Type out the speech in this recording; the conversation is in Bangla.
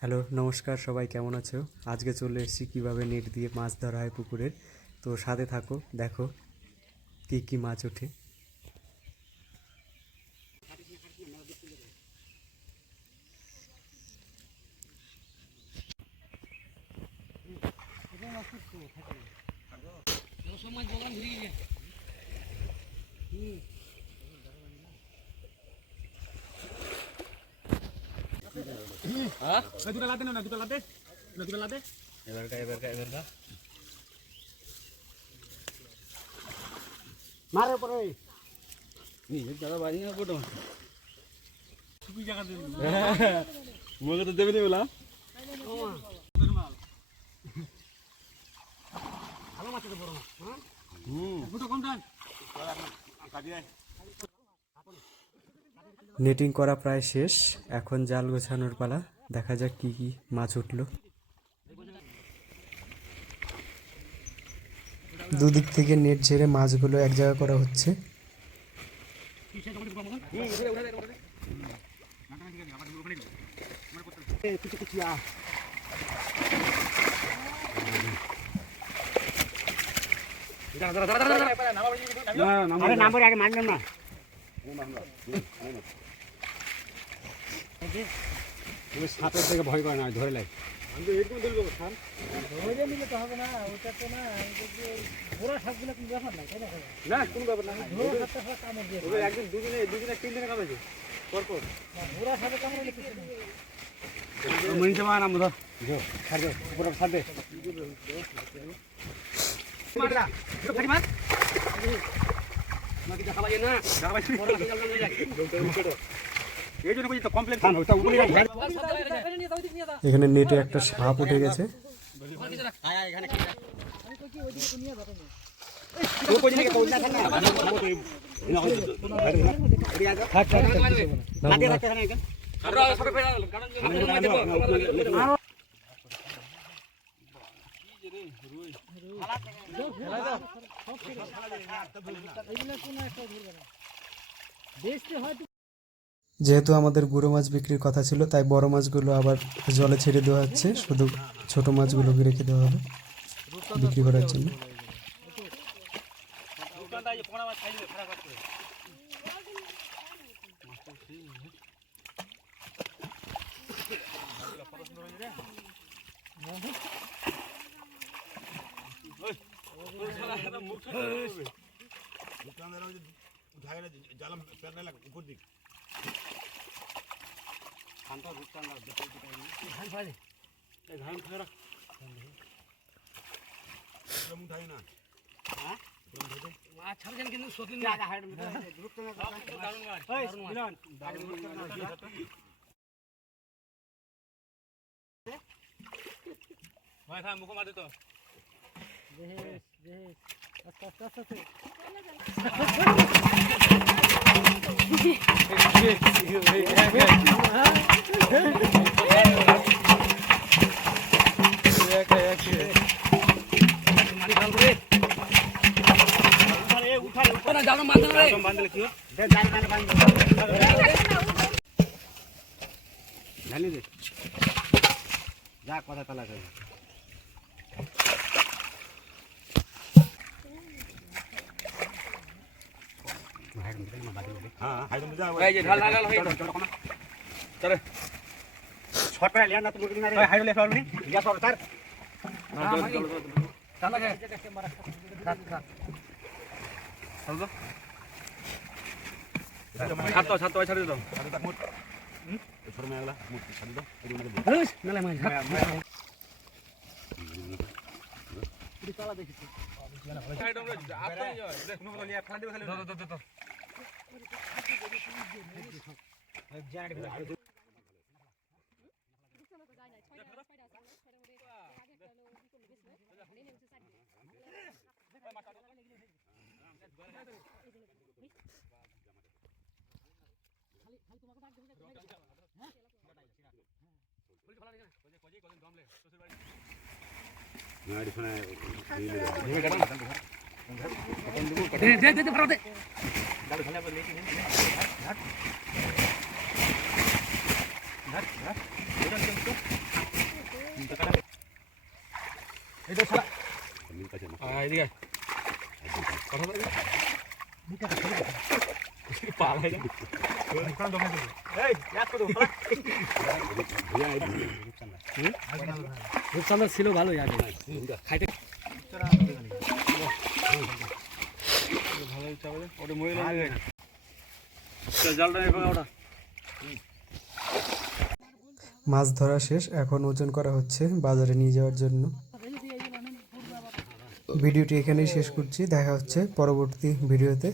হ্যালো, নমস্কার সবাই, কেমন আছো? আজকে চলে এসেছি কীভাবে নেট দিয়ে মাছ ধরা হয় পুকুরের। তো সাথে থাকো, দেখো কী কী মাছ ওঠে। মারে পরে নিজের দাদা বাড়ি না ফটো মুখে তো দেবে নি বলা ভালো মাছ তো বড় মাছ। ফটো কম টান নেটিং করা প্রায় শেষ, এখন জাল গোছানোর পালা। দেখা যাক কি কি মাছ উঠলো। দুদিক থেকে নেট ঝেড়ে মাছগুলো এক জায়গা করা হচ্ছে। আগে মানলাম না সাপের থেকে ভয় করে না, ধরে লাই একদিন দুদিনে 3 দিনে কামাইছে পরপর এখানে নেটে একটা সাপ উঠে গেছে। যেহেতু আমাদের গুঁড়ো মাছ বিক্রির কথা ছিল, তাই বড় মাছগুলো আবার জলে ছেড়ে দেওয়া হচ্ছে, শুধু ছোট মাছগুলোকে রেখে দেওয়া হবে বিক্রি করার জন্য। যা কথা তালা করে দে এদিকে কথা বলি পালাই না দোকান দোকান এই এক করে রূপচাঁদা ছিল ভালোই আগে খাইতে ভালোই চাবে ওটা মহিলা জালটা এখন ওটা মাছ ধরা শেষ, এখন ওজন করা হচ্ছে বাজারে নিয়ে যাওয়ার জন্য। ভিডিওটি এখানেই শেষ করছি, দেখা হচ্ছে পরবর্তী ভিডিওতে।